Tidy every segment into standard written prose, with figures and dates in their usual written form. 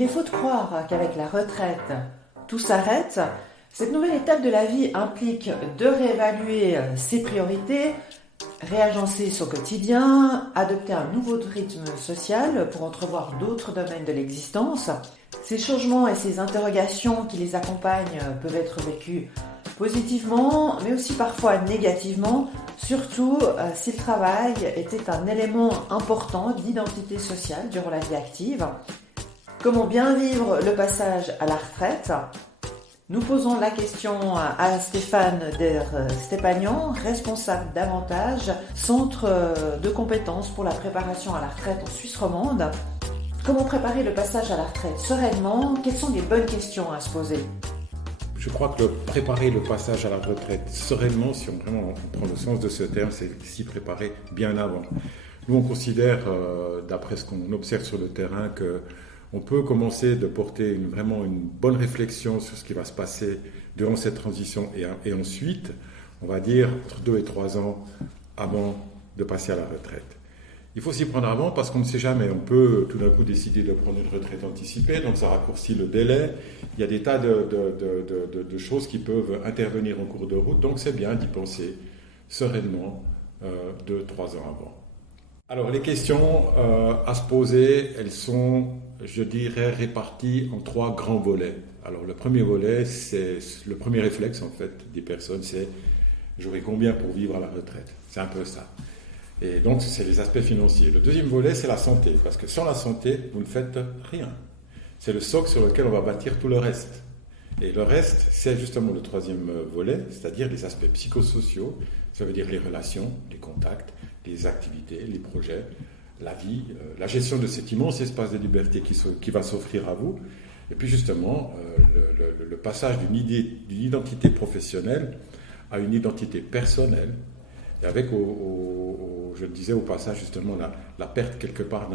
Il est faux de croire qu'avec la retraite, tout s'arrête. Cette nouvelle étape de la vie implique de réévaluer ses priorités, réagencer son quotidien, adopter un nouveau rythme social pour entrevoir d'autres domaines de l'existence. Ces changements et ces interrogations qui les accompagnent peuvent être vécus positivement, mais aussi parfois négativement, surtout si le travail était un élément important d'identité sociale durant la vie active. Comment bien vivre le passage à la retraite ? Nous posons la question à Stéphane Der-Stepagnan, responsable d'Avantage, centre de compétences pour la préparation à la retraite en Suisse romande. Comment préparer le passage à la retraite sereinement ? Quelles sont les bonnes questions à se poser ? Je crois que préparer le passage à la retraite sereinement, si on prend le sens de ce terme, c'est s'y préparer bien avant. Nous, on considère, d'après ce qu'on observe sur le terrain, qu'on peut commencer de porter vraiment une bonne réflexion sur ce qui va se passer durant cette transition et ensuite, on va dire, entre 2 et 3 ans avant de passer à la retraite. Il faut s'y prendre avant parce qu'on ne sait jamais. On peut tout d'un coup décider de prendre une retraite anticipée, donc ça raccourcit le délai. Il y a des tas de choses qui peuvent intervenir en cours de route, donc c'est bien d'y penser sereinement 2-3 ans avant. Alors les questions à se poser, elles sont, je dirais, réparties en 3 grands volets. Alors le premier volet, c'est le premier réflexe en fait des personnes, c'est j'aurai combien pour vivre à la retraite. C'est un peu ça. Et donc, c'est les aspects financiers. Le deuxième volet, c'est la santé, parce que sans la santé, vous ne faites rien. C'est le socle sur lequel on va bâtir tout le reste. Et le reste, c'est justement le troisième volet, c'est-à-dire les aspects psychosociaux, ça veut dire les relations, les contacts, les activités, les projets, la vie, la gestion de cet immense espace de liberté qui va s'offrir à vous. Et puis justement, le passage d'une identité professionnelle à une identité personnelle, et avec, je le disais au passage, justement, la perte quelque part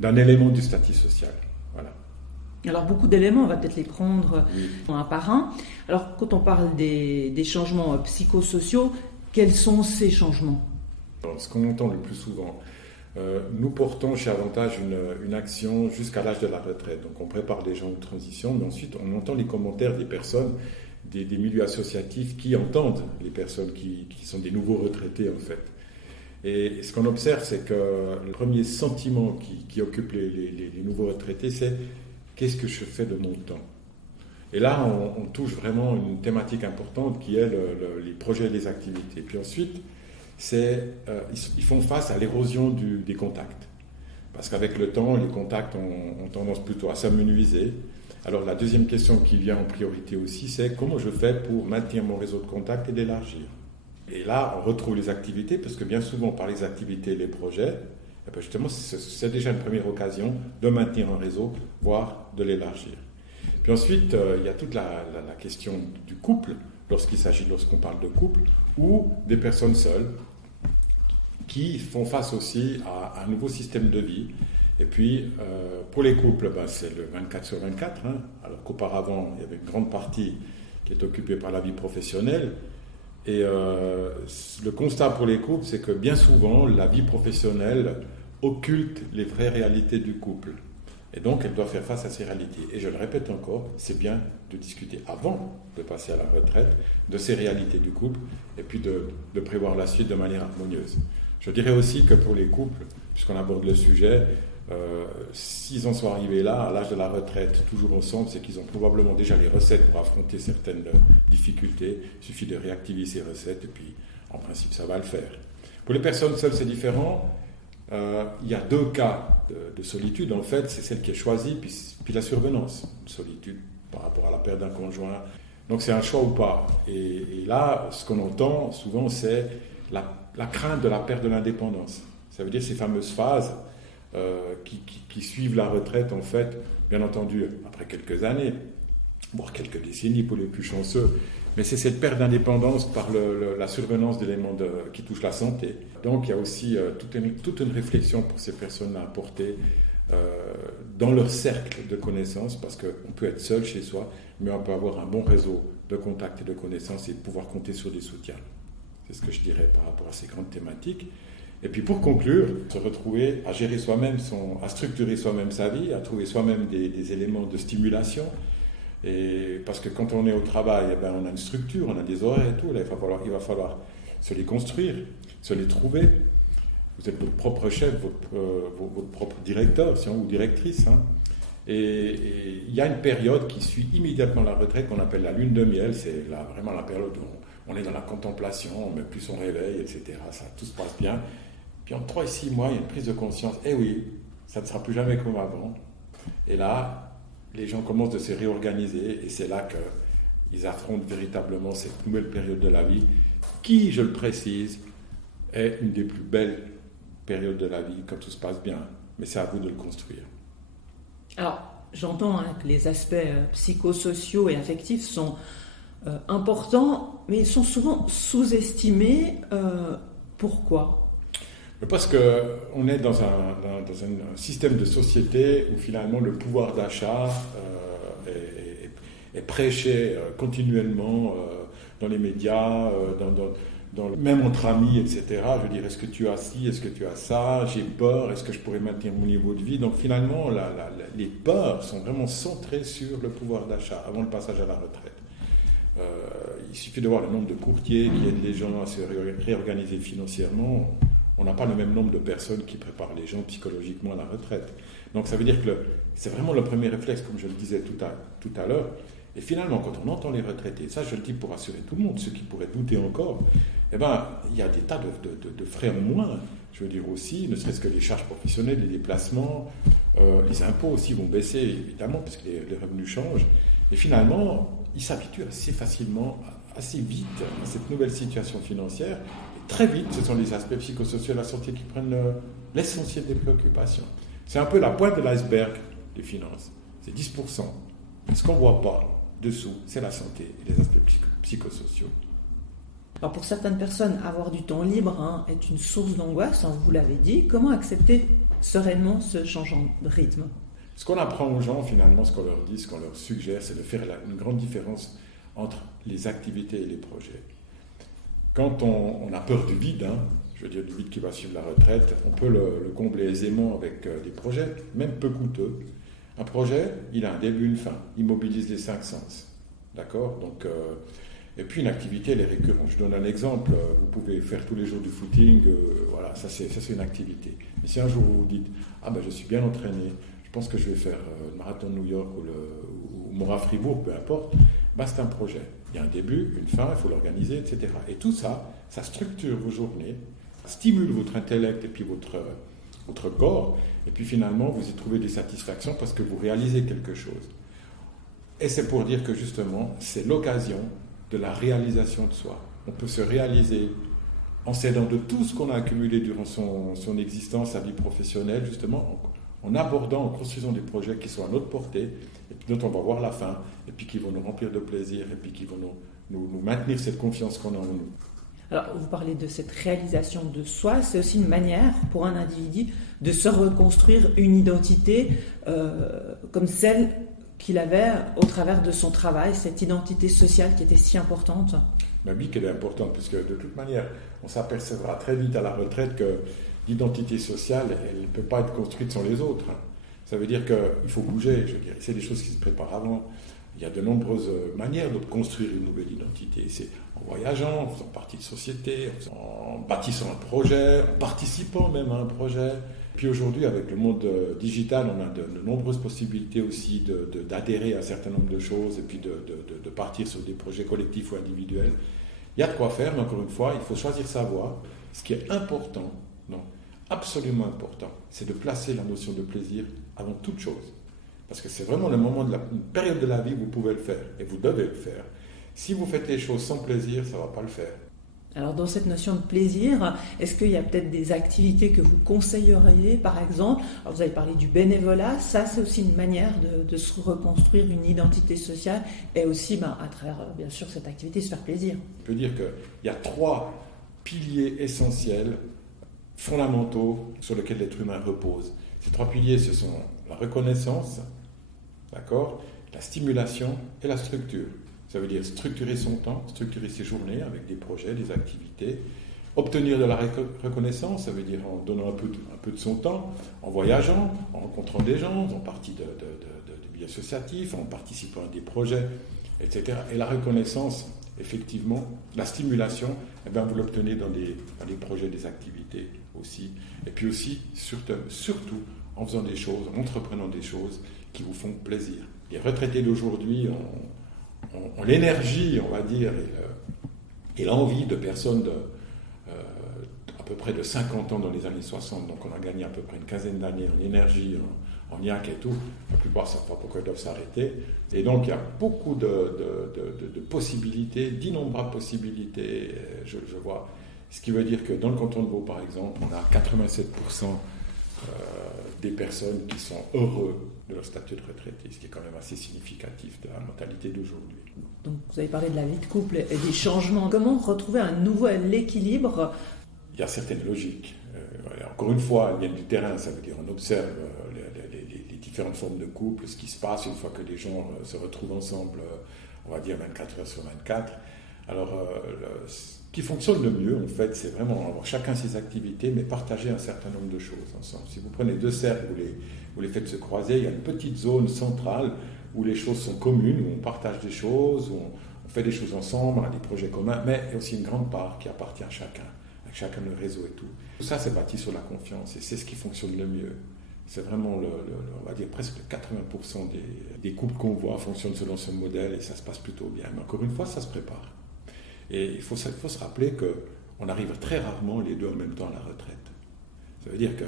d'un élément du statut social. Voilà. Alors, beaucoup d'éléments, on va peut-être les prendre un par un. Alors, quand on parle des changements psychosociaux, quels sont ces changements ? Alors, ce qu'on entend le plus souvent, nous portons chez Avantage une action jusqu'à l'âge de la retraite. Donc, on prépare les gens de transition, mais ensuite, on entend les commentaires des personnes, des milieux associatifs qui entendent les personnes qui sont des nouveaux retraités en fait. Et ce qu'on observe, c'est que le premier sentiment qui occupe les nouveaux retraités, c'est qu'est-ce que je fais de mon temps ? Et là, on touche vraiment une thématique importante qui est les projets et les activités. Puis ensuite, ils font face à l'érosion des contacts. Parce qu'avec le temps, les contacts ont tendance plutôt à s'amenuiser. Alors la deuxième question qui vient en priorité aussi, c'est comment je fais pour maintenir mon réseau de contacts et d'élargir. Et là, on retrouve les activités, parce que bien souvent, par les activités et les projets, et bien justement, c'est déjà une première occasion de maintenir un réseau, voire de l'élargir. Puis ensuite, il y a toute la question du couple, lorsqu'on parle de couple, ou des personnes seules, qui font face aussi à un nouveau système de vie. Et puis, pour les couples, c'est le 24/24, alors qu'auparavant, il y avait une grande partie qui est occupée par la vie professionnelle. Et le constat pour les couples, c'est que bien souvent, la vie professionnelle occulte les vraies réalités du couple. Et donc, elle doit faire face à ces réalités. Et je le répète encore, c'est bien de discuter avant de passer à la retraite de ces réalités du couple et puis de prévoir la suite de manière harmonieuse. Je dirais aussi que pour les couples, puisqu'on aborde le sujet, s'ils en sont arrivés là, à l'âge de la retraite, toujours ensemble, c'est qu'ils ont probablement déjà les recettes pour affronter certaines difficultés. Il suffit de réactiver ces recettes et puis, en principe, ça va le faire. Pour les personnes seules, c'est différent. Il y a 2 cas de solitude, en fait, c'est celle qui est choisie, puis la survenance. Une solitude par rapport à la perte d'un conjoint. Donc c'est un choix ou pas. Et là, ce qu'on entend souvent, c'est la crainte de la perte de l'indépendance. Ça veut dire ces fameuses phases qui suivent la retraite, en fait, bien entendu, après quelques années, voire quelques décennies pour les plus chanceux, mais c'est cette perte d'indépendance par la survenance d'éléments qui touchent la santé. Donc il y a aussi toute une réflexion pour ces personnes à apporter dans leur cercle de connaissances, parce qu'on peut être seul chez soi, mais on peut avoir un bon réseau de contacts et de connaissances et pouvoir compter sur des soutiens. C'est ce que je dirais par rapport à ces grandes thématiques. Et puis pour conclure, se retrouver à gérer soi-même, à structurer soi-même sa vie, à trouver soi-même des éléments de stimulation. Et parce que quand on est au travail, eh ben, on a une structure, on a des horaires et tout. Là, il va falloir se les construire, se les trouver. Vous êtes votre propre chef, votre propre directeur ou directrice. Hein. Et il y a une période qui suit immédiatement la retraite qu'on appelle la lune de miel. C'est vraiment la période où on est dans la contemplation, on met plus son réveil, etc. Tout se passe bien. Puis en 3 et 6 mois, il y a une prise de conscience. Eh oui, ça ne sera plus jamais comme avant. Et là, les gens commencent de se réorganiser et c'est là qu'ils affrontent véritablement cette nouvelle période de la vie qui, je le précise, est une des plus belles périodes de la vie quand tout se passe bien. Mais c'est à vous de le construire. Alors, j'entends que les aspects psychosociaux et affectifs sont importants, mais ils sont souvent sous-estimés. Pourquoi ? Parce qu'on est dans un système de société où finalement le pouvoir d'achat est prêché continuellement dans les médias, même entre amis, etc. Je veux dire, est-ce que tu as ci, est-ce que tu as ça, j'ai peur, est-ce que je pourrais maintenir mon niveau de vie? Donc finalement, les peurs sont vraiment centrées sur le pouvoir d'achat avant le passage à la retraite. Il suffit de voir le nombre de courtiers qui aident les gens à se réorganiser financièrement. On n'a pas le même nombre de personnes qui préparent les gens psychologiquement à la retraite. Donc ça veut dire que c'est vraiment le premier réflexe, comme je le disais tout à l'heure. Et finalement, quand on entend les retraités, ça je le dis pour rassurer tout le monde, ceux qui pourraient douter encore, eh ben, il y a des tas de frais en moins. Je veux dire aussi, ne serait-ce que les charges professionnelles, les déplacements, les impôts aussi vont baisser, évidemment, parce que les revenus changent. Et finalement, ils s'habituent assez facilement, assez vite à cette nouvelle situation financière. Très vite, ce sont les aspects psychosociaux de la santé qui prennent l'essentiel des préoccupations. C'est un peu la pointe de l'iceberg des finances. C'est 10%. Ce qu'on ne voit pas dessous, c'est la santé et les aspects psychosociaux. Alors pour certaines personnes, avoir du temps libre est une source d'angoisse, vous l'avez dit. Comment accepter sereinement ce changement de rythme ? Ce qu'on apprend aux gens, finalement, ce qu'on leur dit, ce qu'on leur suggère, c'est de faire une grande différence entre les activités et les projets. Quand on a peur du vide, je veux dire du vide qui va suivre la retraite, on peut le combler aisément avec des projets, même peu coûteux. Un projet, il a un début, une fin, il mobilise les 5 sens. D'accord ? Donc, et puis une activité, elle est récurrente. Je donne un exemple, vous pouvez faire tous les jours du footing, voilà, ça c'est une activité. Mais si un jour vous vous dites, je suis bien entraîné, je pense que je vais faire le marathon de New York ou Mora Fribourg, peu importe, c'est un projet. Il y a un début, une fin, il faut l'organiser, etc. Et tout ça, ça structure vos journées, stimule votre intellect et puis votre corps, et puis finalement, vous y trouvez des satisfactions parce que vous réalisez quelque chose. Et c'est pour dire que justement, c'est l'occasion de la réalisation de soi. On peut se réaliser en s'aidant de tout ce qu'on a accumulé durant son existence, sa vie professionnelle, justement, en abordant, en construisant des projets qui sont à notre portée, et puis dont on va voir la fin, et puis qui vont nous remplir de plaisir, et puis qui vont nous maintenir cette confiance qu'on a en nous. Alors, vous parlez de cette réalisation de soi, c'est aussi une manière pour un individu de se reconstruire une identité comme celle qu'il avait au travers de son travail, cette identité sociale qui était si importante. Oui, qu'elle est importante, puisque de toute manière, on s'apercevra très vite à la retraite que l'identité sociale, elle ne peut pas être construite sans les autres. Ça veut dire qu'il faut bouger, je dirais. C'est des choses qui se préparent avant. Il y a de nombreuses manières de construire une nouvelle identité. C'est en voyageant, en faisant partie de société, en bâtissant un projet, en participant même à un projet. Puis aujourd'hui, avec le monde digital, on a de nombreuses possibilités aussi d'adhérer à un certain nombre de choses et puis de partir sur des projets collectifs ou individuels. Il y a de quoi faire, mais encore une fois, il faut choisir sa voie. Ce qui est important, absolument important, c'est de placer la notion de plaisir avant toute chose. Parce que c'est vraiment le moment une période de la vie où vous pouvez le faire, et vous devez le faire. Si vous faites les choses sans plaisir, ça ne va pas le faire. Alors dans cette notion de plaisir, est-ce qu'il y a peut-être des activités que vous conseilleriez, par exemple? Alors vous avez parlé du bénévolat, ça c'est aussi une manière de se reconstruire une identité sociale, et aussi à travers, bien sûr, cette activité, se faire plaisir. On peut dire qu'il y a 3 piliers essentiels, fondamentaux, sur lesquels l'être humain repose. Ces 3 piliers, ce sont la reconnaissance, d'accord, la stimulation et la structure. Ça veut dire structurer son temps, structurer ses journées avec des projets, des activités, Obtenir de la reconnaissance, ça veut dire en donnant un peu de son temps, en voyageant, en rencontrant des gens, en partie de milieux associatifs, en participant à des projets, etc. Et la reconnaissance, effectivement, la stimulation, eh bien, vous l'obtenez dans les projets, des activités aussi. Et puis aussi, surtout, en faisant des choses, en entreprenant des choses qui vous font plaisir. Les retraités d'aujourd'hui ont l'énergie, on va dire, et l'envie de personnes à peu près de 50 ans dans les années 60, donc on a gagné à peu près une quinzaine d'années en énergie, en IAC et tout. La plupart ne savent pas pourquoi ils doivent s'arrêter. Et donc il y a beaucoup de possibilités, d'innombrables possibilités, je vois. Ce qui veut dire que dans le canton de Vaud, par exemple, on a 87% des personnes qui sont heureux de leur statut de retraité, ce qui est quand même assez significatif de la mentalité d'aujourd'hui. Donc vous avez parlé de la vie de couple et des changements. Comment retrouver un nouvel équilibre ? Il y a certaines logiques. Encore une fois, il y a du terrain, ça veut dire on observe les différentes formes de couple, ce qui se passe une fois que les gens se retrouvent ensemble, on va dire 24 heures sur 24. Alors, ce qui fonctionne le mieux, en fait, c'est vraiment avoir chacun ses activités, mais partager un certain nombre de choses ensemble. Si vous prenez deux cercles, vous les faites se croiser, il y a une petite zone centrale où les choses sont communes, où on partage des choses, où on fait des choses ensemble, on a des projets communs, mais il y a aussi une grande part qui appartient à chacun, avec chacun le réseau et tout. Tout ça, c'est bâti sur la confiance et c'est ce qui fonctionne le mieux. C'est vraiment, on va dire, presque 80% des couples qu'on voit fonctionnent selon ce modèle et ça se passe plutôt bien. Mais encore une fois, ça se prépare. Et il faut se rappeler qu'on arrive très rarement les deux en même temps à la retraite. Ça veut dire que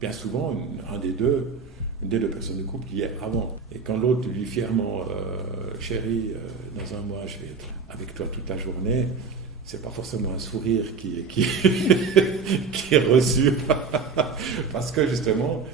bien souvent, une des deux personnes de couple y est avant. Et quand l'autre lui dit fièrement chérie, dans un mois, je vais être avec toi toute la journée, c'est pas forcément un sourire qui est reçu. Parce que justement,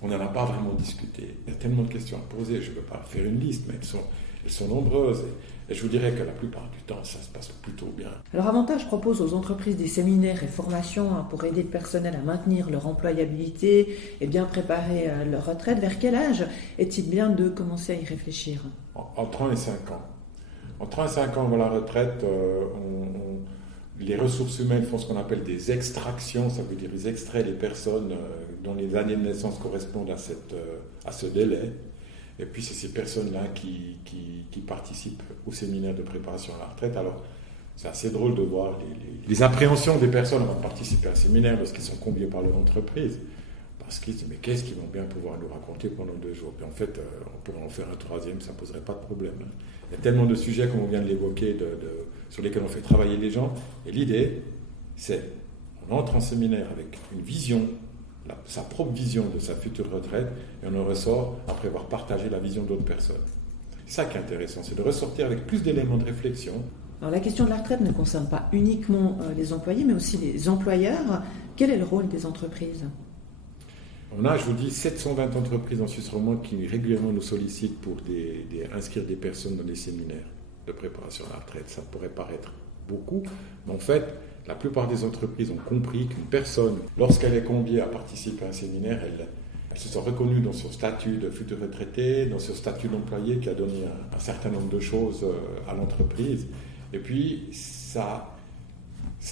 on n'en a pas vraiment discuté. Il y a tellement de questions à poser, je ne peux pas faire une liste, mais elles sont nombreuses. Et je vous dirais que la plupart du temps, ça se passe plutôt bien. Alors Avantage propose aux entreprises des séminaires et formations pour aider le personnel à maintenir leur employabilité et bien préparer leur retraite. Vers quel âge est-il bien de commencer à y réfléchir ? En 35 ans. En 35 ans, avant la retraite, les ressources humaines font ce qu'on appelle des extractions, ça veut dire ils extraient les personnes dont les années de naissance correspondent à ce délai. Et puis c'est ces personnes-là qui participent au séminaire de préparation à la retraite. Alors c'est assez drôle de voir les appréhensions des personnes avant de participer à un séminaire lorsqu'ils sont conviés par leur entreprise. Parce qu'ils se disent mais qu'est-ce qu'ils vont bien pouvoir nous raconter pendant 2 jours. Puis en fait, on pourrait en faire un troisième, ça ne poserait pas de problème. Il y a tellement de sujets, comme on vient de l'évoquer, sur lesquels on fait travailler les gens. Et l'idée, c'est on entre en séminaire avec une vision, sa propre vision de sa future retraite, et on en ressort après avoir partagé la vision d'autres personnes. C'est ça qui est intéressant, c'est de ressortir avec plus d'éléments de réflexion. Alors la question de la retraite ne concerne pas uniquement les employés, mais aussi les employeurs. Quel est le rôle des entreprises ? On a, je vous dis, 720 entreprises en Suisse romande qui régulièrement nous sollicitent pour inscrire des personnes dans des séminaires de préparation à la retraite. Ça pourrait paraître beaucoup, mais en fait, la plupart des entreprises ont compris qu'une personne, lorsqu'elle est conviée à participer à un séminaire, elle se sent reconnue dans son statut de futur retraité, dans son statut d'employé qui a donné un certain nombre de choses à l'entreprise. Et puis, ça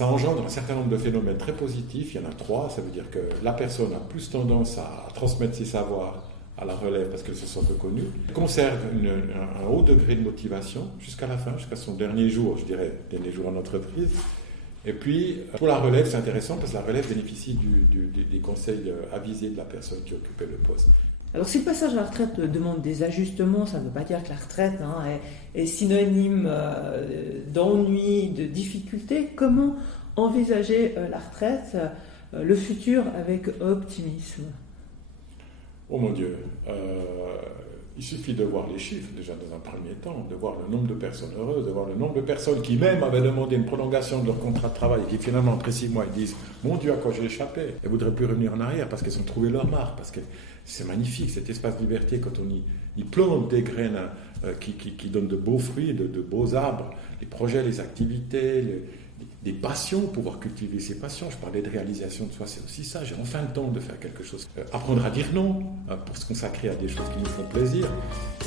engendre un certain nombre de phénomènes très positifs. Il y en a 3. Ça veut dire que la personne a plus tendance à transmettre ses savoirs à la relève parce qu'elle se sent reconnue. Elle conserve un haut degré de motivation jusqu'à la fin, jusqu'à son dernier jour, je dirais, dernier jour en entreprise. Et puis, pour la relève, c'est intéressant parce que la relève bénéficie des conseils avisés de la personne qui occupait le poste. Alors si le passage à la retraite demande des ajustements, ça ne veut pas dire que la retraite est synonyme d'ennui, de difficulté. Comment envisager la retraite, le futur avec optimisme ? Oh mon Dieu, il suffit de voir les chiffres déjà dans un premier temps, de voir le nombre de personnes heureuses, de voir le nombre de personnes qui même avaient demandé une prolongation de leur contrat de travail et qui finalement après 6 mois ils disent « Mon Dieu, à quoi j'ai échappé ?» et ne voudraient plus revenir en arrière parce qu'elles ont trouvé leur marque, parce que c'est magnifique cet espace de liberté quand on y plante des graines qui donnent de beaux fruits, de beaux arbres, les projets, les activités, des passions, pouvoir cultiver ses passions. Je parlais de réalisation de soi, c'est aussi ça. J'ai enfin le temps de faire quelque chose. Apprendre à dire non, pour se consacrer à des choses qui nous font plaisir,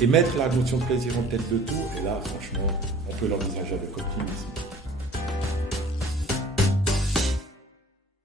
et mettre la notion de plaisir en tête de tout. Et là, franchement, on peut l'envisager avec optimisme.